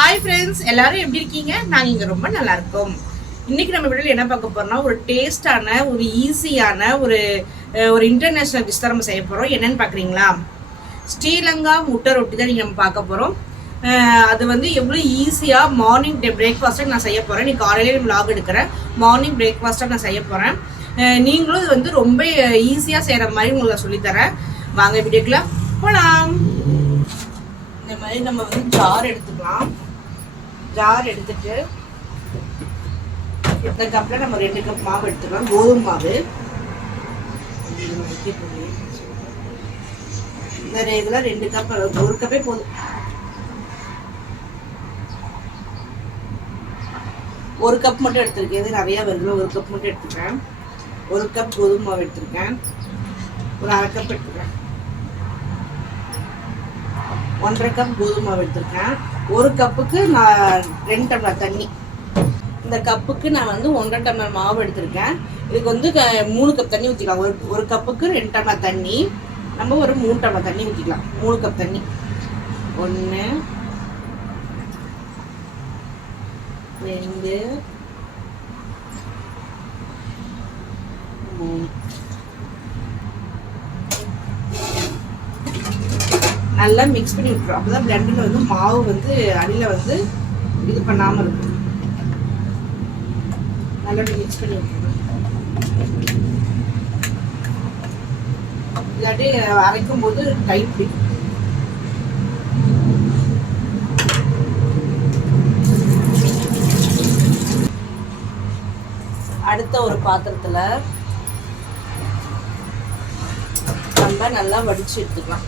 Hi friends, எல்லாரும் எப்படி இருக்கீங்க? நாங்கள் இங்கே ரொம்ப நல்லா இருக்கோம். இன்னைக்கு நம்ம வீடியோவில் என்ன பார்க்க போறோம்னா, ஒரு டேஸ்டான, ஒரு ஈஸியான, ஒரு இன்டர்நேஷ்னல் டிஷ் தான் நம்ம செய்ய போகிறோம். என்னன்னு பார்க்குறீங்களா? ஸ்ரீலங்கா முட்டை ரொட்டி தான் நீங்கள் நம்ம பார்க்க போகிறோம். அது வந்து எவ்வளோ ஈஸியாக மார்னிங் பிரேக்ஃபாஸ்ட்டாக நான் செய்ய போகிறேன். இன்னைக்கு காலையிலே விலாக் எடுக்கிறேன். மார்னிங் பிரேக்ஃபாஸ்ட்டாக நான் செய்ய போகிறேன். நீங்களும் இது வந்து ரொம்ப ஈஸியாக செய்கிற மாதிரி உங்களுக்கு சொல்லித்தரேன். வாங்க வீடியோக்குள்ள போகலாம். இந்த மாதிரி நம்ம வந்து ஜார் எடுத்துக்கலாம். ஜார் எடுத்துட்டு இந்த கப்பில் நம்ம 2 கப் மாவு எடுத்துக்கலாம். கோதுமை மாவு இந்த இதில் 2 கப், 1 கப்பே போதும். 1 கப் மட்டும் எடுத்துருக்கேன். இது நிறையா வருது. 1 கப் மட்டும் எடுத்துக்கிறேன். 1 கப் கோதுமை மாவு எடுத்துருக்கேன். ஒரு 1/2 கப் எடுத்துக்கிறேன். 1.5 கப் கோதுமை மாவு எடுத்துருக்கேன். 1 கப்புக்கு நான் 2 டம்ளர் தண்ணி. இந்த கப்புக்கு நான் வந்து 1.5 டம்ளர் மாவு எடுத்திருக்கேன். இதுக்கு வந்து 3 கப் தண்ணி ஊற்றிக்கலாம். ஒரு கப்புக்கு 2 டம்ளர் தண்ணி. நம்ம ஒரு 3 டம்ளர் தண்ணி ஊற்றிக்கலாம். 3 கப் தண்ணி. 1 2 3. நல்லா மிக்ஸ் பண்ணி விட்டுரும். அப்போ தான் பிளெண்டரில் வந்து மாவு வந்து அடியில் வந்து இது பண்ணாமல் இருக்கும். நல்லா மிக்ஸ் பண்ணி விட்டுருணும். இல்லாட்டி அரைக்கும் போது டைட் பிடிக்கும். அடுத்த ஒரு பாத்திரத்தில் நம்ம நல்லா வடித்து எடுத்துக்கலாம்.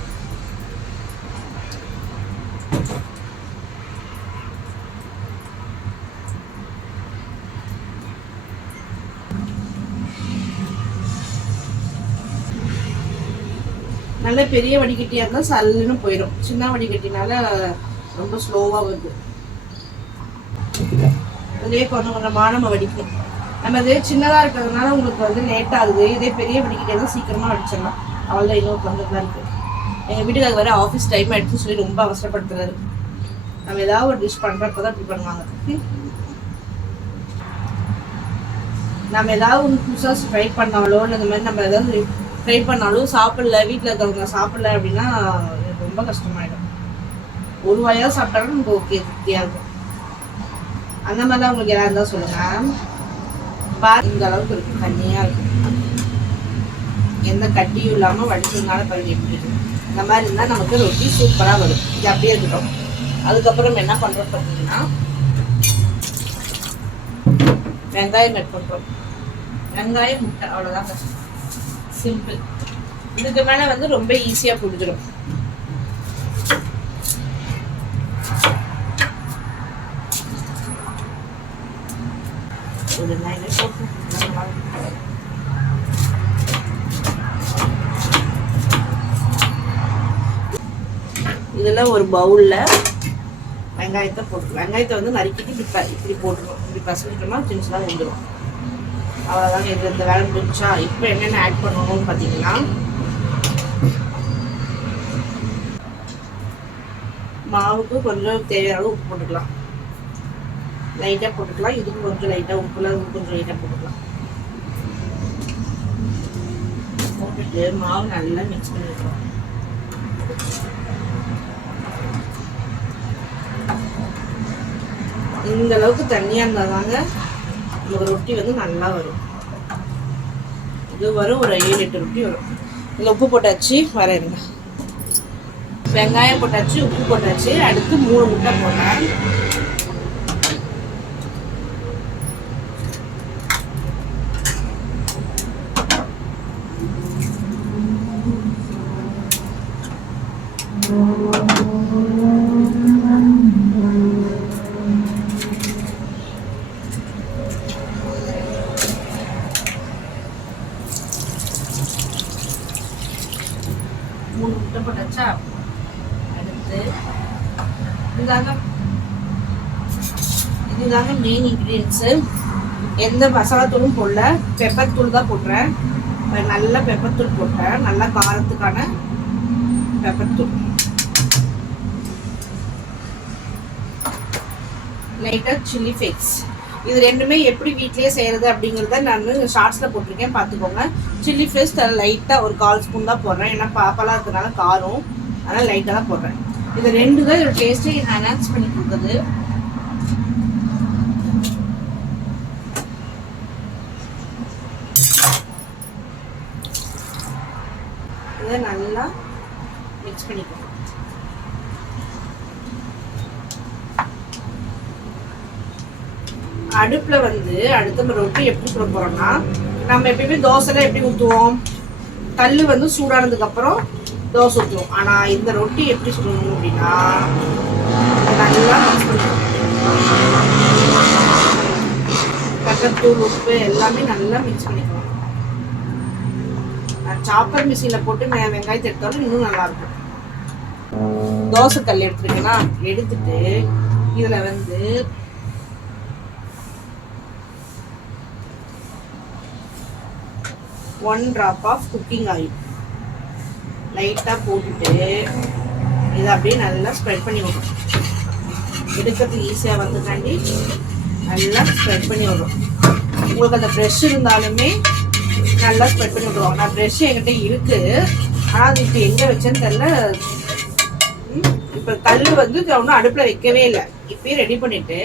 நல்ல பெரிய வடிகட்டியாக இருந்தால் சல்லுன்னு போயிடும். சின்ன வடிகட்டினால ரொம்ப ஸ்லோவாக வருது. அதுலேயே கொஞ்சம் கொஞ்சமாக நம்ம வடிக்கணும். நம்ம இது சின்னதாக இருக்கிறதுனால உங்களுக்கு வந்து லேட் ஆகுது. இதே பெரிய வடிகட்டியாக தான் சீக்கிரமாக வடிச்சிடலாம். அவ்வளோதான். இன்னொரு கொஞ்சம் தான் இருக்குது. எங்கள் வீட்டுக்கு வர ஆஃபீஸ் டைம் ஆகிடுச்சுன்னு சொல்லி ரொம்ப அவசரப்படுத்துறாரு. நம்ம ஏதாவது ஒரு டிஷ் பண்ணுறப்ப தான் இப்படி பண்ணுவாங்க. நம்ம ஏதாவது ஒன்று புதுசாக ட்ரை பண்ணாலோ இல்லை இந்த மாதிரி நம்ம ஏதாவது ட்ரை பண்ணாலும் சாப்பிடல, வீட்டில் இருக்கிறவங்க சாப்பிடல அப்படின்னா ரொம்ப கஷ்டமாயிடும். ஒரு வாயாவது சாப்பிட்டாலும் நமக்கு ஓகே, திருப்தியாக இருக்கும். அந்த மாதிரிலாம் உங்களுக்கு யாராவது இருந்தால் சொல்லுங்கள். இந்த அளவுக்கு இருக்கும், தண்ணியாக இருக்கும். எந்த கட்டியும் இல்லாமல் வடிச்சதுனால பருகி எப்படி இருக்கும். இந்த மாதிரி இருந்தால் நமக்கு ரொட்டி சூப்பராக வரும். இது அப்படியே இருக்கட்டும். அதுக்கப்புறம் என்ன பண்ணுறோம் பார்த்தீங்கன்னா, வெங்காயம் கட் பண்ணுறோம். வெங்காயம், முட்டை, அவ்வளோதான் கஷ்டம். சிம்பிள். இதுக்கு மேலே வந்து ரொம்ப ஈஸியாக புரிஞ்சிடும். இதில் ஒரு பவுலில் வெங்காயத்தை போட்டு, வெங்காயத்தை வந்து நறுக்கிட்டு இப்படி போட்டுருவோம். இப்படி பசங்கிட்டோம்னா சின்னதாக வந்துடும். அவ்வளோதாங்க. இது இந்த வேலை முடிஞ்சா. இப்போ என்னென்ன ஆட் பண்ணணும்னு பார்த்தீங்கன்னா, மாவுக்கு கொஞ்சம் தேவையான உப்பு போட்டுக்கலாம். லைட்டாக போட்டுக்கலாம். இதுக்கு கொஞ்சம் லைட்டாக உப்புலாம் கொஞ்சம் லைட்டாக போட்டுக்கலாம். போட்டுட்டு மாவு நல்லா மிக்ஸ் பண்ணிக்கலாம். இந்த அளவுக்கு தண்ணியாக இருந்தால் தாங்க இந்த ரொட்டி வந்து நல்லா வரும். இது வரும் ஒரு 7-8 ரொட்டி வரும். இதில் உப்பு போட்டாச்சு. வரேங்க. வெங்காயம் போட்டாச்சு, உப்பு போட்டாச்சு. அடுத்து 3 முட்டை போட்டேன். முட்டை போட்டாச்சா. அடுத்து இதுதாங்க மெயின் இன்க்ரீடியன்ஸு. எந்த மசாலா தூளும் போடல, பெப்பர் தூள் தான் போடுறேன். நல்ல பெப்பர் தூள் போட்டேன். நல்லா காரத்துக்கான பெப்பர் தூள். லைட்டாக சில்லி ஃப்ளேக்ஸ். இது ரெண்டுமே எப்படி வீட்லேயே செய்கிறது அப்படிங்கிறத நான் ஷார்ட்ஸில் போட்டிருக்கேன், பார்த்துக்கோங்க. சில்லி ஃப்ளேக்ஸ் லைட்டாக ஒரு 1/4 ஸ்பூன் தான் போடுறேன், ஏன்னா பாப்பாலாம் இருக்கிறதுனால காரம், அதனால் லைட்டாக தான் போடுறேன். இது ரெண்டு தான் இதோட டேஸ்ட்டை என்ஹான்ஸ் பண்ணி கொடுக்குது. இதை நல்லா மிக்ஸ் பண்ணிக்கணும். அடுப்புல வந்து அடுத்த ரொட்டி எப்படி போட போறோம்னா, நம்ம எப்பயுமே தோசைலாம் எப்படி ஊற்றுவோம், கல் வந்து சூடானதுக்கு அப்புறம் தோசை ஊற்றுவோம். ஆனா இந்த ரொட்டி எப்படி சுடணும் அப்படின்னா, நல்லா மிக்ஸ் பண்ணிக்கணும். பெப்பர்தூள், உப்பு எல்லாமே நல்லா மிக்ஸ் பண்ணிக்கணும். சாப்பர் மிஷின்ல போட்டு வெங்காயத்தை எடுத்தாலும் இன்னும் நல்லா இருக்கும். தோசை கல் எடுத்துருக்கேன்னா எடுத்துட்டு இதுல வந்து one drop of cooking oil லைட்டாக போட்டுட்டு இதை அப்படியே நல்லா ஸ்ப்ரெட் பண்ணி விடும். எடுக்கிறதுக்கு ஈஸியாக வந்துக்காண்டி நல்லா ஸ்ப்ரெட் பண்ணி விடும். உங்களுக்கு அந்த ப்ரெஷ் இருந்தாலுமே நல்லா ஸ்ப்ரெட் பண்ணி விடுவாங்க. நான் ப்ரெஷ் என்கிட்ட இருக்கு, ஆனால் அது இப்போ எங்கே வச்சேன்னு தெரியல. இப்போ கல் வந்து ஒன்றும் அடுப்பில் வைக்கவே இல்லை. இப்பயே ரெடி பண்ணிட்டு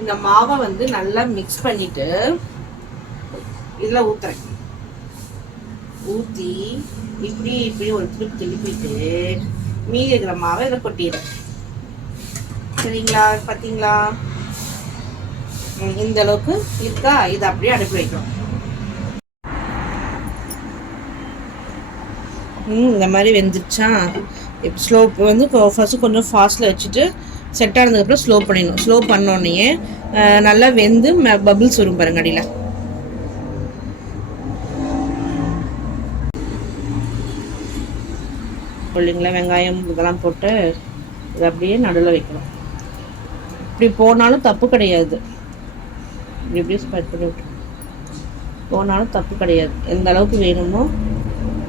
இந்த மாவை வந்து நல்லா மிக்ஸ் பண்ணிட்டு இதில் ஊற்றுறேன். ஊற்றி இப்படி ஒரு திருப்பிட்டு மீதி இருக்கிற மாவை இதில் கொட்டிடுறேன். சரிங்களா? பார்த்தீங்களா? இந்த அளவுக்கு இருக்கா? இதை அப்படியே அடுப்பு வைக்கிறோம். இந்த மாதிரி வெந்துருச்சா? இப்போ ஸ்லோ வந்து ஃபர்ஸ்ட்டு கொஞ்சம் ஃபாஸ்ட்டில் வச்சுட்டு செட் ஆனதுக்கப்புறம் ஸ்லோ பண்ணிடணும். ஸ்லோ பண்ணோடனே நல்லா வெந்து பபிள்ஸ் வரும் பாருங்க அடியில். இல்லைங்களா? வெங்காயம் இதெல்லாம் போட்டு இதை அப்படியே நடுவில் வைக்கணும். இப்படி போனாலும் தப்பு கிடையாது. இப்படி ஸ்ப்ரெட் பண்ணி விட்டு போனாலும் தப்பு கிடையாது. எந்த அளவுக்கு வேணுமோ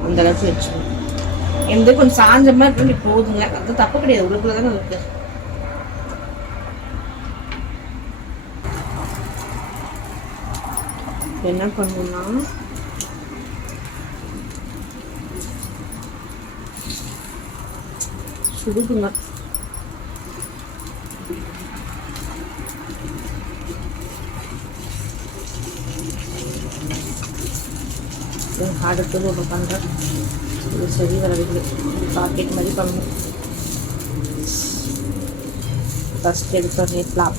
அந்த அளவுக்கு வச்சுக்கணும். எந்த கொஞ்சம் சாஞ்ச மாதிரி இருக்கு போதுங்க, அது தப்பு கிடையாது. உள்ளுக்குள்ள தானே இருக்கு. என்ன பண்ணணும்னா சுடுக்குங்க. அடுத்தது ஒன்று பண்ணுறேன். இது சரி வரவில்லை. பாக்கெட் மாதிரி பண்ணணும். ஃபஸ்ட் எடுத்து நீட்லாம்.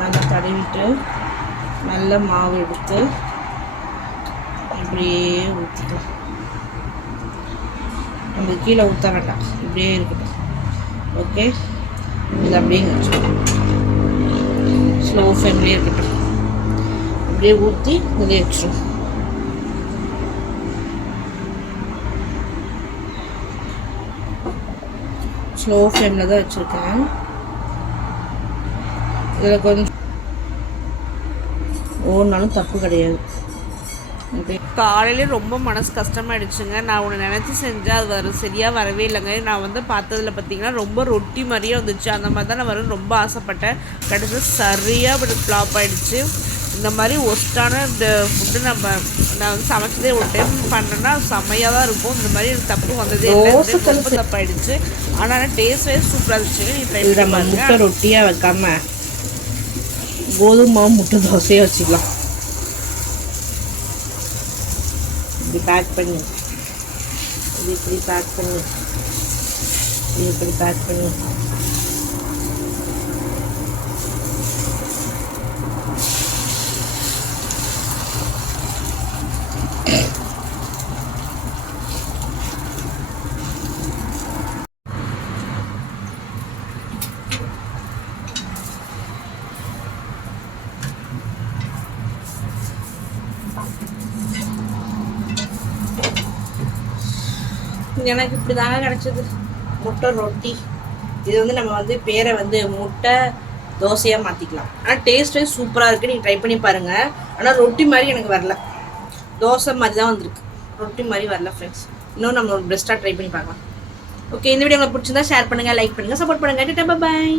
நல்லா தடவிட்டு நல்ல மாவு எடுத்து இப்படியே ஊற்றிக்கலாம். நம்ம கீழே ஊற்ற வேண்டாம், இப்படியே இருக்கட்டும். ஓகே, இது அப்படியே வச்சுக்கணும். ஸ்லோ ஃப்ளேம்லேயே இருக்கட்டும். அப்படியே ஊற்றி இதிலே வச்சிடும். ஸ்லோ ஃப்ளேமில் தான் வச்சுருக்கேன். இதில் கொஞ்சம் ஓடுனாலும் தப்பு கிடையாது. காலையிலே ரொம்ப மனசு கஷ்டமாயிடுச்சுங்க. நான் ஒன்று நினச்சி செஞ்சேன், அது சரியாக வரவே இல்லைங்க. நான் வந்து பார்த்ததில் பார்த்தீங்கன்னா ரொம்ப ரொட்டி மாதிரியே வந்துச்சு. அந்த மாதிரி தான் நான் வரும்னு ரொம்ப ஆசைப்பட்டேன். கடைசியில் சரியாக ஃப்ளாப் ஆகிடுச்சு. இந்த மாதிரி ஒஸ்ட்டான ஃபுட்டு நான் வந்து சமைச்சதே ஒரு டைம் பண்ணேன்னா செம்மையாக தான் இருக்கும். இந்த மாதிரி எனக்கு தப்பு வந்ததே இல்லை, ரொம்ப தப்பாயிடுச்சு. ஆனால் டேஸ்ட் வைஸ் சூப்பராக இருந்துச்சு. நீ ட்ரை பண்ணி பாருங்க. ரொட்டியாக வைக்காம கோதுமை மாவு முட்டை தோசையாக வச்சுக்கலாம். இப்படி பேக் பண்ணி இது இப்படி பேக் பண்ணி இது இப்படி பேக் பண்ணி எனக்கு இப்படி தாங்க கிடச்சிது முட்டை ரொட்டி. இது வந்து நம்ம வந்து பேரை வந்து முட்டை தோசையாக மாற்றிக்கலாம். ஆனால் டேஸ்ட்டே சூப்பராக இருக்குது, நீங்கள் ட்ரை பண்ணி பாருங்கள். ஆனால் ரொட்டி மாதிரி எனக்கு வரல, தோசை மாதிரி தான் வந்திருக்கு, ரொட்டி மாதிரி வரல ஃப்ரெண்ட்ஸ். இன்னும் நம்ம ஒரு பெஸ்ட்டாக ட்ரை பண்ணி பார்க்கலாம். ஓகே, இந்த வீடியோ உங்களுக்கு பிடிச்சிருந்தா ஷேர் பண்ணுங்கள், லைக் பண்ணுங்கள், சப்போர்ட் பண்ணுங்கள். பாய்.